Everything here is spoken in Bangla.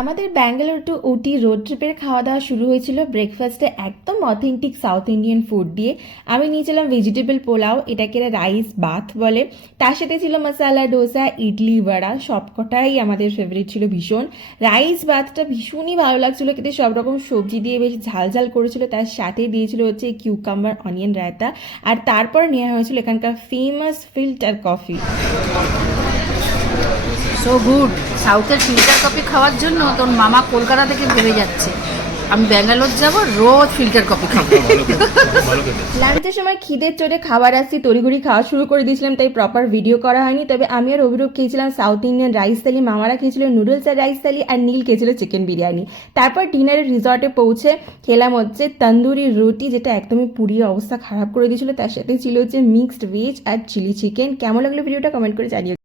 আমাদের ব্যাঙ্গালোর টু উটি রোড ট্রিপের খাওয়া দাওয়া শুরু হয়েছিল ব্রেকফাস্টে একদম অথেন্টিক সাউথ ইন্ডিয়ান ফুড দিয়ে। আমি নিয়েছিলাম ভেজিটেবল পোলাও, এটাকে রাইস বাথ বলে। তার সাথে ছিল মশালা ডোসা, ইডলি, বড়া, সবকটাই আমাদের ফেভারিট ছিল ভীষণ। রাইস বাথটা ভীষণই ভালো লাগছিলো খেতে, সব রকম সবজি দিয়ে বেশ ঝাল ঝাল করেছিল, তার সাথে দিয়েছিল হচ্ছে কিউকাম্বার অনিয়ন রায়তা। আর তারপর নেওয়া হয়েছিল এখানকার famous filter coffee. So good. সাউথের ফিল্টার কফি খাওয়ার জন্য তোর মামা কলকাতা থেকে ভেবে যাচ্ছে আমি ব্যাঙ্গালোর যাব, রোজ ফিল্টার কফি খাবো। লাঞ্চের সময় খিদের চোটে খাবার আসছি, তড়িঘড়ি খাওয়া শুরু করে দিয়েছিলাম, তাই প্রপার ভিডিও করা হয়নি। তবে আমি আর অভিরূপ খেয়েছিলাম সাউথ ইন্ডিয়ান রাইস থালি, মামারা খেয়েছিল নুডলস আর রাইস থালি, আর নীল খেয়েছিল চিকেন বিরিয়ানি। তারপর ডিনারের রিসর্টে পৌঁছে খেলাম হচ্ছে তন্দুরি রুটি, যেটা একদমই পুড়িয়ে অবস্থা খারাপ করে দিয়েছিল। তার সাথে ছিল হচ্ছে মিক্সড ভেজ আর চিলি চিকেন। কেমন লাগলো ভিডিওটা কমেন্ট করে জানিও।